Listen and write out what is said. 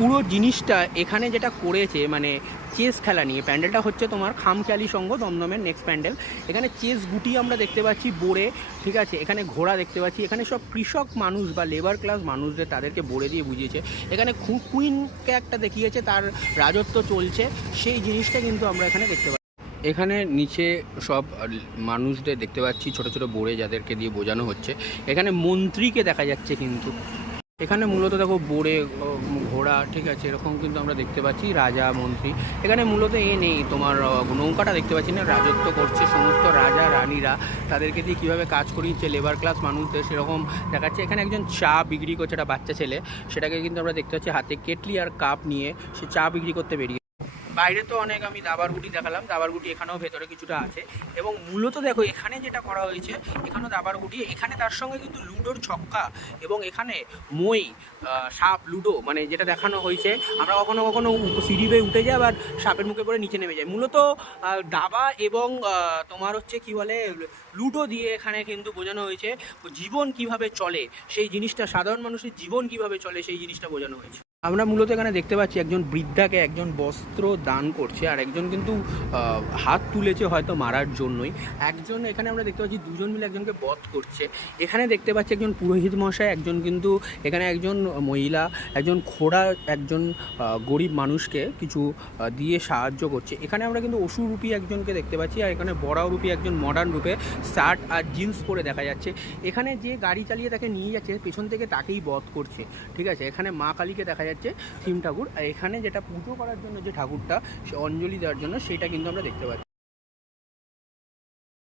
পুরো জিনিসটা এখানে যেটা করেছে মানে চেস খেলা নিয়ে, প্যান্ডেলটা হচ্ছে তোমার খামখেয়ালি সংঘ দমদমের নেক্সট প্যান্ডেল। এখানে চেস গুটি আমরা দেখতে পাচ্ছি, বোড়ে, ঠিক আছে, এখানে ঘোড়া দেখতে পাচ্ছি। এখানে সব কৃষক মানুষ বা লেবার ক্লাস মানুষদের তাদেরকে বোড়ে দিয়ে বুঝিয়েছে। এখানে কুইনকে একটা দেখিয়েছে, তার রাজত্ব চলছে, সেই জিনিসটা কিন্তু আমরা এখানে দেখতে পাচ্ছি। এখানে নিচে সব মানুষদের দেখতে পাচ্ছি, ছোট ছোট বোড়ে যাদেরকে দিয়ে বোঝানো হচ্ছে। এখানে মন্ত্রীকে দেখা যাচ্ছে কিন্তু এখানে মূলত দেখো বোড়ে, ঘোড়া, ঠিক আছে, এরকম কিন্তু আমরা দেখতে পাচ্ছি, রাজা মন্ত্রী। এখানে মূলত নেই তোমার নৌকাটা দেখতে পাচ্ছি না, রাজত্ব করছে সমস্ত রাজা রানীরা, তাদেরকে দিয়ে কীভাবে কাজ করিয়েছে লেবার ক্লাস মানুষদের সেরকম দেখাচ্ছে। এখানে একজন চা বিক্রি করছে, একটা বাচ্চা ছেলে, সেটাকে কিন্তু আমরা দেখতে পাচ্ছি হাতে কেটলি আর কাপ নিয়ে সে চা বিক্রি করতে বেরিয়ে। বাইরে তো অনেক আমি দাবার গুটি দেখালাম, দাবার গুটি এখানেও ভেতরে কিছুটা আছে। এবং মূলত দেখো এখানে যেটা করা হয়েছে, এখানেও দাবার গুটি, এখানে তার সঙ্গে কিন্তু লুডোর ছক্কা, এবং এখানে মই, সাপ, লুডো, মানে যেটা দেখানো হয়েছে। আমরা কখনো কখনো সিঁড়ি বেয়ে উঠে যাই, আবার সাপের মুখে পড়ে নিচে নেমে যায়। মূলত দাবা এবং তোমার হচ্ছে কি বলে লুডো দিয়ে এখানে কিন্তু বোঝানো হয়েছে জীবন কিভাবে চলে, সেই জিনিসটা, সাধারণ মানুষের জীবন কিভাবে চলে সেই জিনিসটা বোঝানো হয়েছে। আমরা মূলত এখানে দেখতে পাচ্ছি একজন বৃদ্ধাকে একজন বস্ত্র দান করছে, আর একজন কিন্তু হাত তুলেছে হয়তো মারার জন্যই। একজন এখানে আমরা দেখতে পাচ্ছি দুজন মিলে একজনকে বধ করছে। এখানে দেখতে পাচ্ছি একজন পুরোহিত মশাই, একজন কিন্তু এখানে একজন মহিলা, একজন ঘোড়া, একজন গরিব মানুষকে কিছু দিয়ে সাহায্য করছে। এখানে আমরা কিন্তু অসুরূপী একজনকে দেখতে পাচ্ছি, আর এখানে বড়ারূপী একজন মডার্ন রূপে শার্ট আর জিন্স পরে দেখা যাচ্ছে। এখানে যে গাড়ি চালিয়ে তাকে নিয়ে যাচ্ছে পেছন থেকে তাকেই বধ করছে, ঠিক আছে। এখানে মা কালীকে দেখা যাচ্ছে, থিম ঠাকুর। আর এখানে যেটা পুজো করার জন্য যে ঠাকুরটা, সে অঞ্জলি দেওয়ার জন্য, সেটা কিন্তু আমরা দেখতে পাচ্ছি।